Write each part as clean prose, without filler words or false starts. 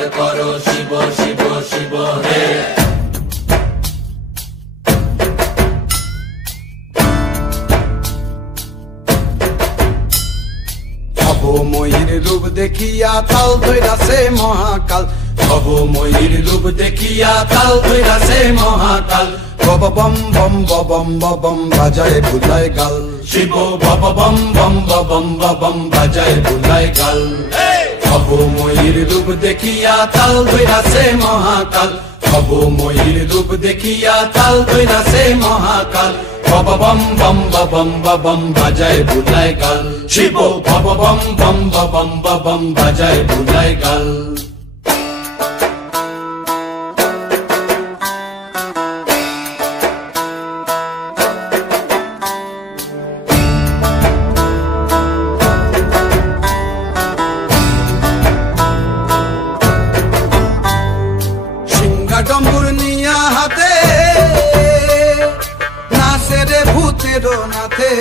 নমস্কার করো শিব শিব শিব হে। ভবময়ীর রূপ দেখিয়া তাল ধইরাছে মহাকাল, ভবময়ীর রূপ দেখিয়া তাল ধইরাছে মহাকাল। বব বম বম বম বম বাজায় বুলায় গাল, শিব বব বম বম বম বম বাজায় বুলায় গাল। ভবময়ীর রূপ দেখিয়া তাল ধইরাছে মহাকাল, ভবময়ীর রূপ দেখিয়া তাল ধইরাছে মহাকাল। বব বম বম বম বাজায় বুলায় গাল, শিব বব বম বম বম বাজায় বুলায় গাল। ডম্বুর নিয়া হাতে নাচে রে ভূতের নাথে,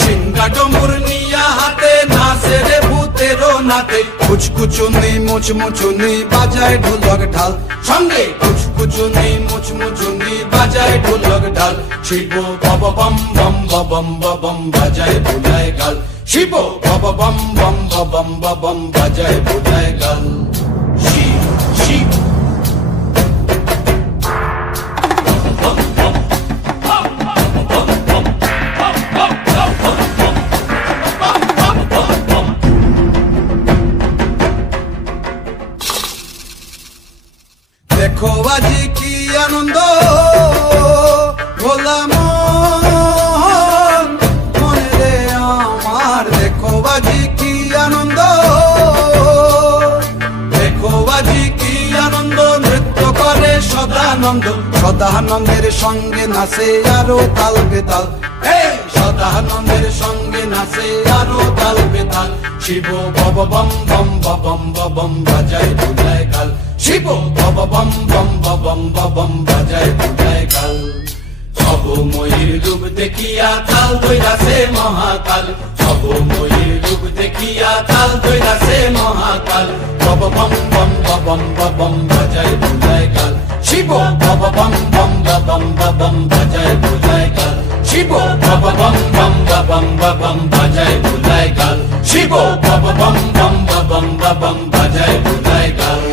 সিংহা ডম্বুর নিয়া হাতে নাচে রে ভূতের নাথে। কুচকুচুনি মুচমুচুনি বাজায় ঢোলক ঢাল, সঙ্গে কুচকুচুনি মুচমুচুনি বাজায় ঢোলক ঢাল। শিব বব বম বম বাজায় বুলায় গাল, শিব বব বম বম বাজায় বুলায় গাল। শিব শিব দেখো আজি কি আনন্দ ভোলা মন মনে রে আমার, দেখো আজি কি আনন্দ, দেখো আজি কি আনন্দ, নৃত্য করে সদানন্দ। সদানন্দের সঙ্গে নাচে আরো তাল বেতাল, সদানন্দের সঙ্গে নাচে আরো তাল বেতাল। শিব বব বম বম বাজায় বুলায় গাল, শিব বব বম বম বাজায় বুলায় গাল। ভবময়ীর রূপ দেখিয়া তাল ধইরাছে মহাকাল, ভবময়ীর রূপ দেখিয়া তাল ধইরাছে মহাকাল। বব বম বম বাজায় বুলায় গাল, শিব বব বম বম বাজায় বুলায় গাল, শিব বব বম বম বাজায় বুলায় গাল, শিব বব বম বম বাজায় বুলায় গাল।